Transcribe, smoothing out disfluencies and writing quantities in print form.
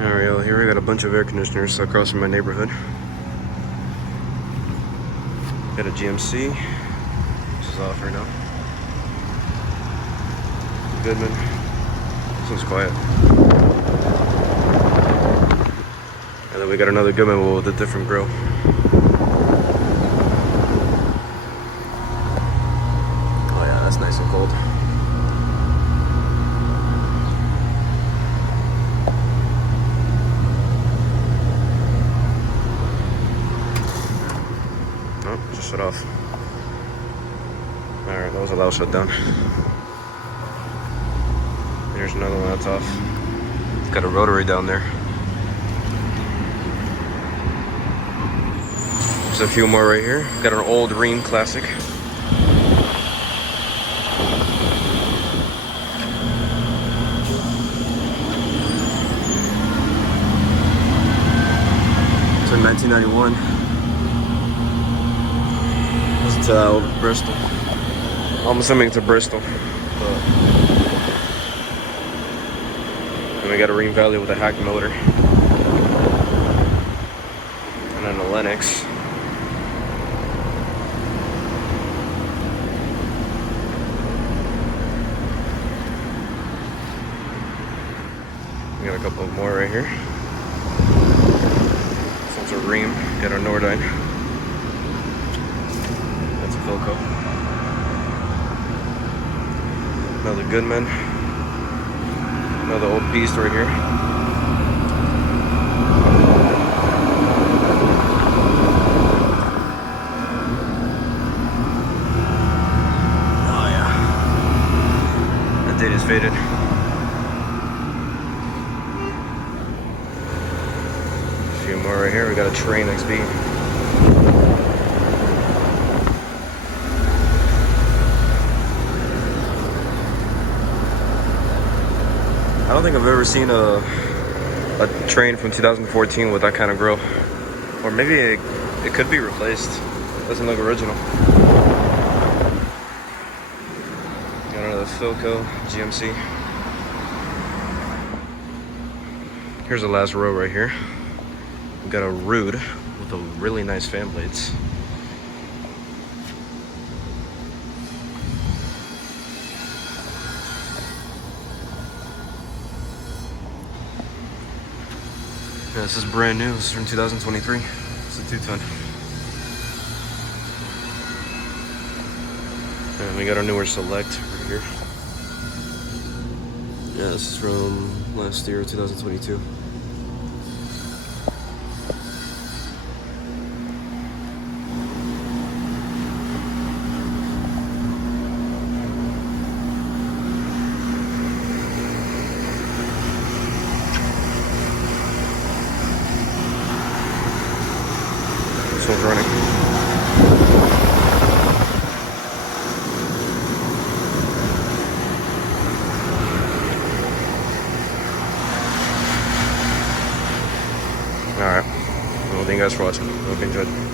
Alright, well, here we got a bunch of air conditioners across from my neighborhood. Got a GMC. This is off right now. Goodman. This one's quiet. And then we got another Goodman with a different grill. Oh yeah, that's nice and cold. Oh, just shut off. Alright, that was a loud shutdown. There's another one that's off. It's got a rotary down there. There's a few more right here. Got an old Rheem Classic. It's in 1991. It's Bristol. I'm assuming it's a Bristol. And we got a Rheem Valley with a hack motor. And then a Lennox. We got a couple more right here. This one's a Rheem. Got a Nordine. That's a Philco. Another Goodman. Another old beast right here. Oh yeah. That date is faded. A few more right here. We got a Train XB. I don't think I've ever seen a Train from 2014 with that kind of grill. Or maybe it could be replaced. It doesn't look original. Got another Philco GMC. Here's the last row right here. We got a Rude with a really nice fan blades. Yeah, this is brand new. This is from 2023. It's a 2-ton. And we got our newer Select right here. Yeah, this is from last year, 2022. This one's running. Alright. Well, thank you guys for watching. Hope you enjoyed.